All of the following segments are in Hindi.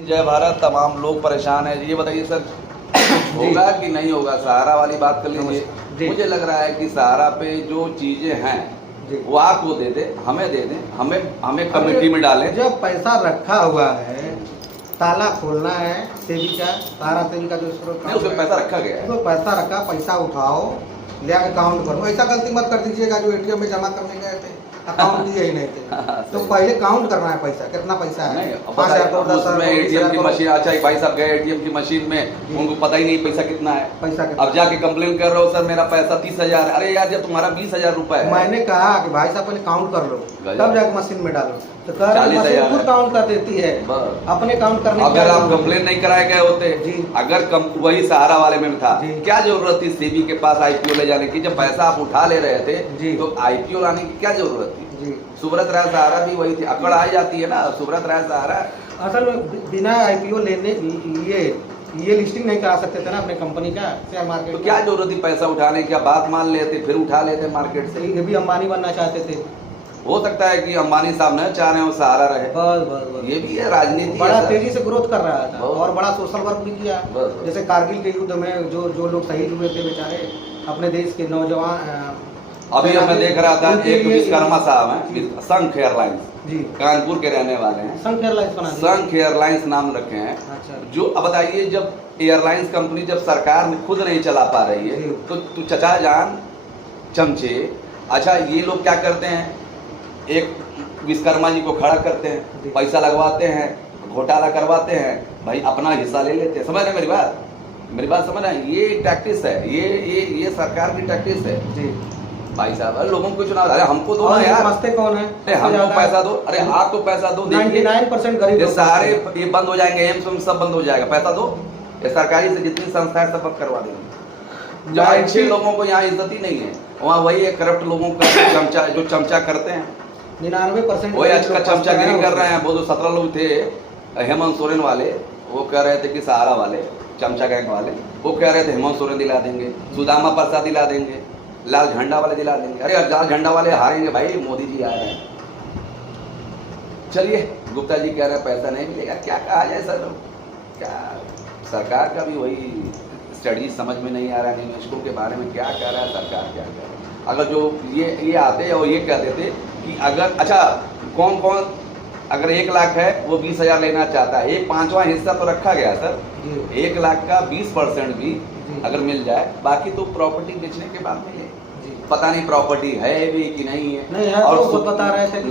जय भारत। तमाम लोग परेशान है। ये बताइए सर, होगा कि नहीं होगा? सहारा वाली बात कर लीजिए। मुझे लग रहा है कि सहारा पे जो चीजें हैं वो आपको दे दे, हमें दे दें, हमें कमेटी में डालें। जब पैसा रखा हुआ है, ताला खोलना है सेवी का, सहारा सेवी का जो स्रोत नहीं, उसमें पैसा रखा गया है। तो पैसा रखा, पैसा उठाओ, ले आके काउंट करो। ऐसा गलती मत कर दीजिएगा जो एटीएम में जमा करने गए थे, अकाउंट दिए ही नहीं थे। तो पहले काउंट करना है पैसा, कितना पैसा है। नहीं, उसमें एटीएम की मशीन, अच्छा भाई साहब गए एटीएम की मशीन में, उनको पता ही नहीं पैसा कितना है। पैसा कितना? अब जाके कंप्लेन कर रहे हो, सर मेरा पैसा 30,000 है। अरे यार, जब तुम्हारा 20,000 रुपए है। मैंने कहा कि भाई साहब पहले काउंट कर लो, तब जाके मशीन में डालो। तो कह रहे मशीन खुद काउंट कर देती है, अपने काउंट करने। अगर आप कंप्लेन नहीं कराए गए होते, अगर वही सहारा वाले में था, क्या जरूरत थी सेबी के पास आईपीओ ले जाने की? जब पैसा आप उठा ले रहे थे तो आईपीओ लाने की क्या जरूरत थी? सुब्रत राय सहारा भी वही थी, अकड़ आ जाती है ना। सुब्रत राय सहारा असल में बिना आईपीओ लेने ये लिस्टिंग नहीं करा सकते थे ना अपने कंपनी का शेयर मार्केट। तो क्या जरूरत थी पैसा उठाने की? बात मान लेते, फिर उठा लेते मार्केट से। ये भी अंबानी बनना चाहते थे। हो सकता है कि अंबानी साहब न चाह रहे हो सहारा रहे। बस ये भी है, राजनीति बड़ा तेजी से ग्रोथ कर रहा था और बड़ा सोशल वर्क भी किया। जैसे कारगिल के युद्ध में जो लोग शहीद हुए थे बेचारे, अपने देश के नौजवान। अभी मैं देख रहा था, एक विश्वकर्मा साहब हैं, संख एयरलाइंस कानपुर के रहने वाले हैं। संख एयरलाइंस नाम रखे हैं। जो अब बताइए, जब एयरलाइंस कंपनी जब सरकार खुद नहीं चला पा रही है तो चचा जान चमचे, अच्छा ये लोग क्या करते हैं, एक विश्वकर्मा जी को खड़ा करते हैं, पैसा लगवाते हैं, घोटाला करवाते हैं, भाई अपना हिस्सा ले लेते हैं। समझ रहे मेरी बात समझ रहे हैं? ये टैक्टिस है, ये सरकार की टैक्टिस है भाई साहब। अरे लोगों को चुनाव, अरे हमको दो ना यार, कौन है? अरे हमको पैसा दो, अरे आप तो पैसा दो। 99% गरीब सारे ये बंद हो जाएंगे, एम्स सब बंद हो जाएगा, पैसा दो। ये सरकारी से जितनी संस्था है सब बंद करवा देंगे। जहाँ अच्छे लोगों को यहाँ इज्जत ही नहीं है, वहाँ वही है करप्ट लोगों का जो चमचा करते हैं। 99% वही आज का चमचागिरी कर रहे हैं। वो जो 17 लोग थे हेमंत सोरेन वाले, वो कह रहे थे कि सहारा वाले चमचा गैंग वाले, वो कह रहे थे हेमंत सोरेन दिला देंगे, सुदामा प्रसाद दिला देंगे, लाल झंडा वाले दिला देंगे। अरे लाल झंडा वाले हारेंगे भाई, मोदी जी आ रहे हैं। चलिए, गुप्ता जी कह रहे हैं पैसा नहीं मिलेगा, क्या कहा जाए सर? क्या सरकार का भी वही स्टडी समझ में नहीं आ रहा है, निवेशकों के बारे में क्या कह रहा है सरकार, क्या कह रहा है। अगर जो ये आते और ये कहते थे कि अगर अच्छा कौन अगर 1 लाख है वो 20,000 लेना चाहता है, एक 5वां हिस्सा तो रखा गया सर, 1 लाख का 20% भी अगर मिल जाए, बाकी तो प्रॉपर्टी बेचने के बाद मिले। पता नहीं प्रॉपर्टी है भी कि नहीं है। नहीं है, और तो बता रहे थे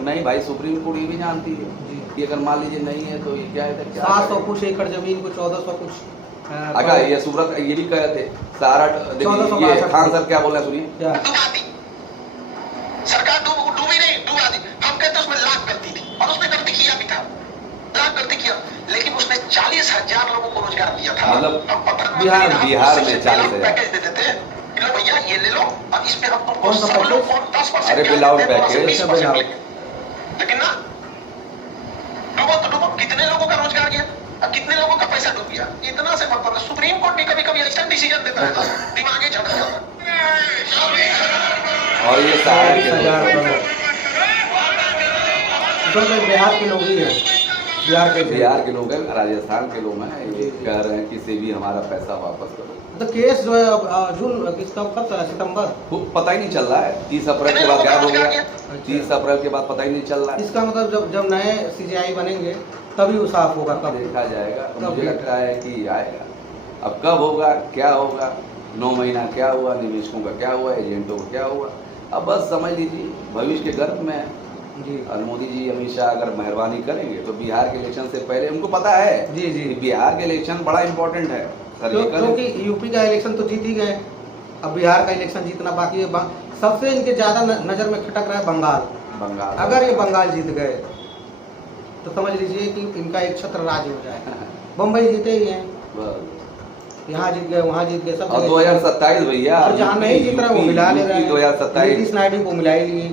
नहीं भाई, सुप्रीम कोर्ट ये भी जानती है कि अगर मान लीजिए नहीं है तो ये क्या है, 700 कुछ एकड़ जमीन को 1400 कुछ। अच्छा, ये सुब्रत ये भी कहे थे सहारा, देखिए ये खान सर क्या बोल रहे हैं, सुनिए। सरकार डूबी नहीं, डुबा दी। हम कहते उसमें लाख गलती थी और उसने गलती किया भी था, लाख गलती किया, लेकिन उसने 40,000 लोगों को रोजगार दिया था। मतलब बिहार में 40,000 पैकेज देते थे, भैया ये ले लो और इसमें हम तुमको 10%। अरे बिलाउट पैकेज, लेकिन ना डूबो तो डूबो, कितने लोगों का रोजगार गया और कितने लोगों का पैसा डूब गया, इतना से फर्क। सुप्रीम कोर्ट भी कभी ऐसा डिसीजन देता है, दिमागे चढ़ जाता है। और ये बिहार के लोग ही हैं, बिहार के लोग हैं, राजस्थान के लोग हैं, ये कह रहे हैं कि सेबी हमारा पैसा वापस करो। तो केस जो है जून सितंबर पता ही नहीं चल रहा है। 30 अप्रैल के बाद गायब हो गया, 30 अप्रैल के बाद पता ही नहीं चल रहा है। इसका मतलब जब नए सीजीआई बनेंगे तभी वो साफ होगा, कब देखा जाएगा। मुझे लगता है कि आएगा, अब कब होगा, क्या होगा, 9 महीना क्या हुआ, निवेशकों का क्या हुआ, एजेंटों का क्या हुआ, अब बस समझ लीजिए भविष्य के गर्भ में जी। और मोदी जी अमित शाह अगर मेहरबानी करेंगे तो बिहार के इलेक्शन से पहले, उनको पता है कि बिहार के इलेक्शन बड़ा इंपॉर्टेंट है क्योंकि यूपी का इलेक्शन तो जीत ही गए, अब बिहार का इलेक्शन जीतना बाकी है। सबसे इनके ज्यादा नजर में खटक रहा है बंगाल। अगर ये बंगाल जीत गए तो समझ लीजिए कि इनका एक छत्र राज्य हो जाएगा। बम्बई जीते ही हैं, यहाँ जीत गए, वहाँ जीत गए, सब। और 2027 भैया, और जहाँ नहीं जीत रहा वो मिला ले रहा है। 2027 नायडू को मिला ही लिए।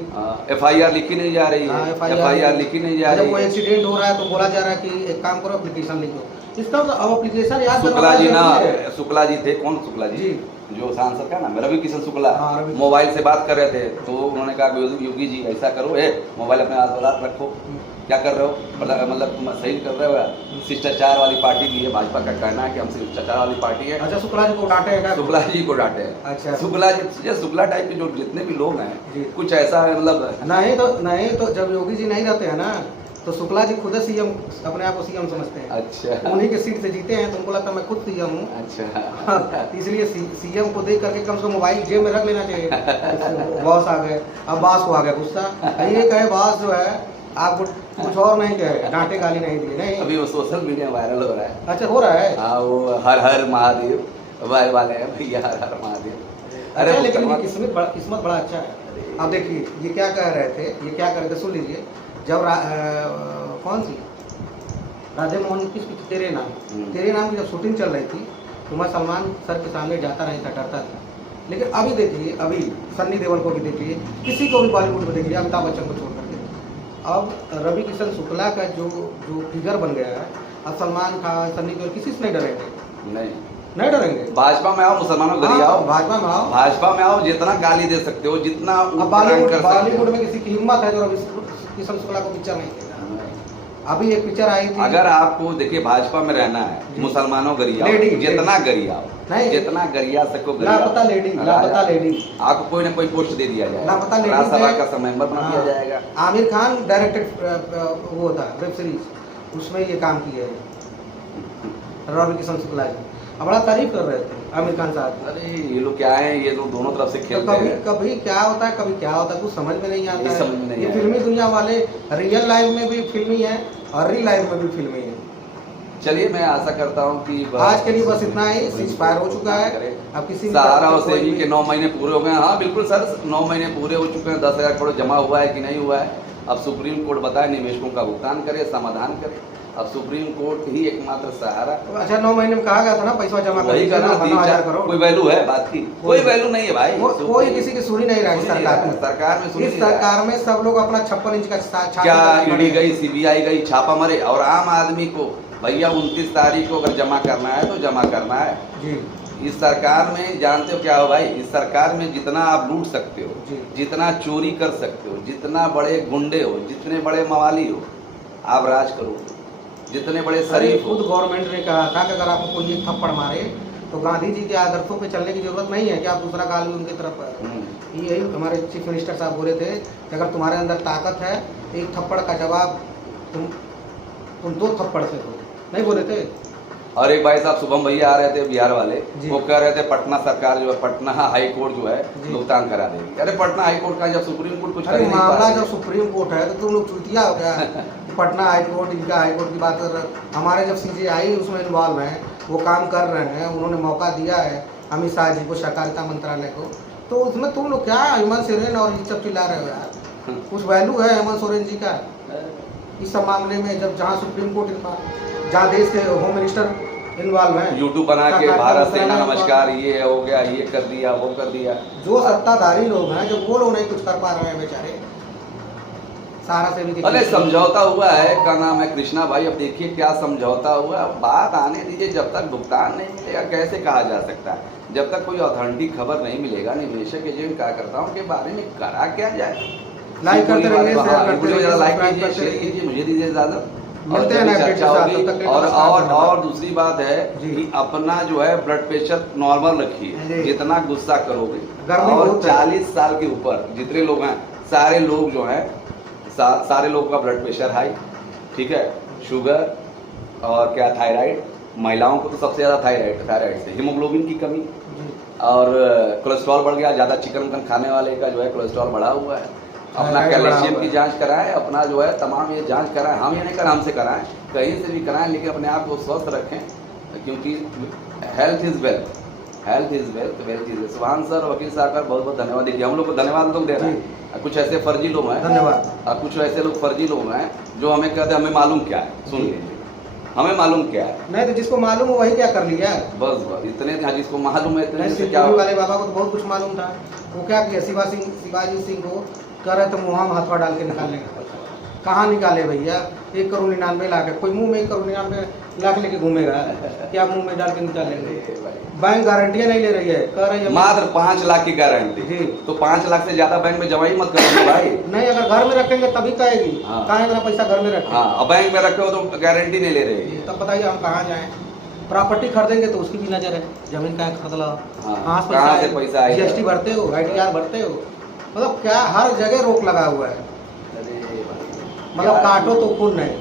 FIR लिखी नहीं जा रही है, FIR लिखी नहीं जा रही है। जब वो एक्सीडेंट हो रहा है तो बोला जा रहा है कि एक काम करो, एप्लीकेशन लिखो। इसका तो अब एप्लीकेशन याद शुक्ला जी थे, कौन शुक्ला जी? जो सांसद का नाम रवि किशन शुक्ला, मोबाइल से बात कर रहे थे तो उन्होंने कहा योगी जी ऐसा करो, मोबाइल अपने हाथ रखो, क्या कर रहे हो, मतलब सही कर रहे हो यार। शिष्टाचार वाली पार्टी की है भाजपा का कहना है कि हम शिष्टाचार वाली पार्टी है। अच्छा, शुक्ला जी को डांटे हैं? शुक्ला जी को डांटे हैं। अच्छा, शुक्ला टाइप के जो जितने भी लोग हैं कुछ ऐसा है, मतलब नहीं तो जब योगी जी नहीं रहते हैं ना तो शुक्ला जी खुद सीएम, अपने आप को सीएम समझते हैं। अच्छा, उन्हीं के सीट से जीते हैं तो उनको लगता है मैं खुद सीएम हूँ। अच्छा, इसलिए सीएम को देख करके कम से कम मोबाइल जेब में रख लेना चाहिए। बॉस आ गए, अब बॉस को आ गया गुस्सा, ये कहे बॉस जो है आपको कुछ और नहीं कहे, डांटे गाली नहीं दिए। नहीं, अभी वो सोशल मीडिया वायरल हो रहा है। अच्छा, हो रहा है। हाँ, वो हर हर महादेव वाले हैं भैया, हर हर महादेव। अरे लेकिन किस्मत बड़ा अच्छा है। अब देखिए ये क्या कह रहे थे, ये क्या कर रहे थे, सुन लीजिए। जब कौन सी राधे मोहन की तेरे नाम की जब शूटिंग चल रही थी तो मैं सलमान सर के सामने जाता नहीं था, डरता था। लेकिन अभी देखिए, अभी सन्नी देओल को भी देखिए, किसी को भी बॉलीवुड में देखिए, अमिताभ बच्चन को छोड़ करके अब रवि किशन शुक्ला का जो फिगर बन गया है, अब सलमान खान, सन्नी देओल किसी से नहीं डरेंगे। नहीं डरेंगे। भाजपा में आओ, मुसलमानों को आओ, भाजपा में आओ, जितना गाली दे सकते हो, जितना बॉलीवुड में किसी की हिम्मत है जो रवि किशन शुक्ला को पिक्चर नहीं देगा। अभी एक पिक्चर आई थी। अगर आपको देखिए भाजपा में रहना है, मुसलमानों गरियाओ, जितना गरियाओ, जितना गरिया सको लापता लेडी आपको कोई ना कोई पोस्ट दे दिया जाएगा, राज्यसभा का मेंबर बना दिया जाएगा। आमिर खान डायरेक्टेड वो था वेब सीरीज, उसमें ये काम किया है रवि किशन शुक्ला जी, बड़ा तारीफ कर रहे थे आमिर खान साहब। अरे ये लोग क्या है, ये लोग दोनों तरफ से खेलते हैं। कभी क्या होता है, कभी क्या होता है, कुछ समझ में नहीं आता है। ये फिल्मी दुनिया वाले रियल लाइफ में भी फिल्मी है और रियल लाइफ में भी फिल्मी है। चलिए, मैं आशा करता हूँ कि आज के लिए बस इतना ही। सीज़फायर हो चुका है। अब किसी सहारा और सेवी के 9 महीने पूरे हो गए। हाँ बिल्कुल सर, 9 महीने पूरे हो चुके हैं। 10,000 करोड़ जमा हुआ है कि नहीं हुआ है, अब सुप्रीम कोर्ट बताए, निवेशकों का भुगतान करे, समाधान करे। अब सुप्रीम कोर्ट ही एकमात्र सहारा। अच्छा, 9 महीने में कहा गया था ना पैसा जमा वही करना, 3-4 करोड़। कोई वैल्यू है बात की? कोई वैल्यू नहीं है भाई। कोई किसी की सुनी नहीं रहा है सरकार में। इस सरकार में सब लोग अपना 56 इंच का क्या ईडी गई, सीबीआई गई, छापा मरे, और आम आदमी को भैया 29 तारीख को अगर जमा करना है तो जमा करना है जी। इस सरकार में जानते हो क्या हो भाई, इस सरकार में जितना आप लूट सकते हो, जितना चोरी कर सकते हो, जितना बड़े गुंडे हो, जितने बड़े मवाली हो, आप राज करो, जितने बड़े शरीफ हो। खुद गवर्नमेंट ने कहा था कि अगर आपको कोई एक थप्पड़ मारे तो गांधी जी के आदर्शों पे चलने की जरूरत नहीं है कि आप दूसरा गाली उनकी तरफ। यही हमारे चीफ मिनिस्टर साहब बोले थे कि अगर तुम्हारे अंदर ताकत है, एक थप्पड़ का जवाब तुम 2 थप्पड़ से दो, नहीं बोले थे। और एक भाई साहब शुभम भैया आ रहे थे बिहार वाले, वो कह रहे थे पटना सरकार जो है, पटना हाई कोर्ट जो है भुगतान करा देगी। अरे पटना हाई कोर्ट का जब सुप्रीम कोर्ट कुछ मामला जब सुप्रीम कोर्ट है तो तुम लोग चुतिया हो गया। पटना हाई कोर्ट, इनका हाई कोर्ट की बात कर रहे हैं। हमारे जब CJI उसमें इन्वॉल्व हैं, वो काम कर रहे हैं, उन्होंने मौका दिया है अमित शाह जी को, सहकारिता मंत्रालय को, तो उसमें तुम लोग क्या हेमंत सोरेन और ये सब चिल्ला रहे हो यार? कुछ वैल्यू है हेमंत सोरेन जी का इस सब मामले में? जब जहाँ सुप्रीम कोर्ट जहाँ देश के होम मिनिस्टर इन्वॉल्व हैं, यूट्यूब बना के भारत सेना नमस्कार, ये हो गया, ये कर दिया, वो कर दिया। जो सत्ताधारी लोग हैं, जब वो लोग नहीं कुछ कर पा रहे हैं बेचारे, सहारा से भी। अरे समझौता हुआ है, क्या नाम है, कृष्णा भाई, अब देखिए क्या समझौता हुआ, बात आने दीजिए। जब तक भुगतान नहीं मिलेगा कैसे कहा जा सकता है? जब तक कोई ऑथेंटिक खबर नहीं मिलेगा, निवेशक एजेंट कार्यकर्ताओं के बारे में करा क्या जाए। लाइक करते रहिए, लाइक कीजिए, शेयर कीजिए, मुझे दीजिए इजाजत। और दूसरी बात है कि अपना जो है ब्लड प्रेशर नॉर्मल रखिए। जितना गुस्सा करोगे, और 40 साल के ऊपर जितने लोग हैं, सारे लोग जो हैं, सारे लोगों का ब्लड प्रेशर हाई, ठीक है, शुगर और क्या थायराइड, महिलाओं को तो सबसे ज़्यादा थायराइड से, हीमोग्लोबिन की कमी, और कोलेस्ट्रॉल बढ़ गया। ज़्यादा चिकन खाने वाले का जो है कोलेस्ट्रॉल बढ़ा हुआ है। अपना कैल्शियम की जांच कराएं, अपना जो है तमाम ये जांच कराएं। हम ये नहीं कराएं, हमसे कराएं, कहीं से भी कराएं, लेकिन अपने आप को स्वस्थ रखें, क्योंकि health is wealth, health is wealth, wealth is. सुभान सर, वकील साहब का बहुत बहुत धन्यवाद दीजिए। हम लोग को धन्यवाद लोग दे रहे हैं। कुछ ऐसे फर्जी लोग हैं, धन्यवाद, और कुछ ऐसे लोग फर्जी लोग हैं जो हमें कहते हैं हमें मालूम क्या है। सुन लीजिए, हमें मालूम क्या है नहीं, तो जिसको मालूम है वही क्या कर लिया। बस इतने, जिसको मालूम है इतने। क्या वाले बाबा को तो बहुत कुछ मालूम था, वो क्या किया, शिवाजी सिंह को कर रहे तो मुँह में हाथवा डाल के निकालने का। कहाँ निकाले भैया 1,99,00,000 कोई मुंह में 1,99,00,000 लेके घूमेगा? क्या मुंह में डाल के निकालेंगे? बैंक गारंटियां नहीं ले रही है, कह रही है मात्र 5 लाख की गारंटी जी। तो 5 लाख से ज्यादा बैंक में जमा ही मत करो भाई। नहीं, अगर घर में रखेंगे तभी कहेगी। हाँ। कहाँ इतना पैसा घर में रखें? हाँ, अब बैंक में रखे हो तो गारंटी नहीं ले रहे। तब बताइए हम कहाँ जाएं? प्रॉपर्टी खरीदेंगे तो उसकी भी नजर है, जमीन कहाँ खरीद लो, कहाँ से पैसा आएगा? GST भरते हो, ITR भरते हो, मतलब क्या हर जगह रोक लगा हुआ है। मतलब काटो तो खून नहीं।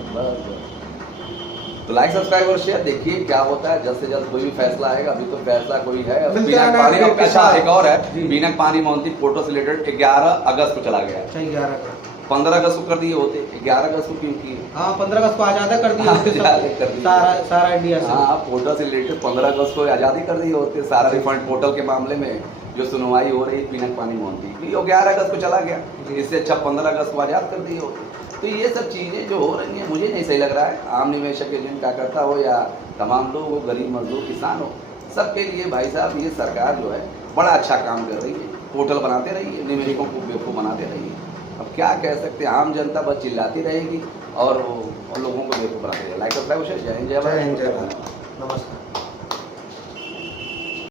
तो लाइक सब्सक्राइब और शेयर, देखिए क्या होता है। जल्द से जल्द कोई भी फैसला आएगा। अभी तो फैसला कोई है बीनक पानी का पेशा एक और है। बीनक पानी मोहंती फोटो से रिलेटेड 11 अगस्त को चला गया। 15 अगस्त को कर दिए होते, 11 अगस्त को क्यों किए? हाँ, 15 अगस्त को आज़ादा कर दिए होते सारा इंडिया से। हाँ, पोर्टल से रिलेटेड 15 अगस्त को आज़ादी कर दी होती है। सारा रिफंड पोर्टल के मामले में जो सुनवाई हो रही है बीनक पानी मोहंती, ये 11 अगस्त को चला गया। इससे अच्छा 15 अगस्त को आज़ाद कर दिए होते। तो ये सब चीज़ें जो हो रही हैं मुझे नहीं सही लग रहा है। आम निवेशक एजेंट क्या करता हो या तमाम लोग हो, गरीब मजदूर किसान हो, सबके लिए भाई साहब ये सरकार जो है बड़ा अच्छा काम कर रही है। पोर्टल बनाते रहिए, निवेशकों को बेवकूफ़ बनाते रहिए। अब क्या कह सकते हैं, आम जनता बस चिल्लाती रहेगी और लोगों को बेवकूफ़ बनाते रहेगी। लाइक सब्सक्राइब शेयर, जय हिंद, जय भारत, नमस्कार।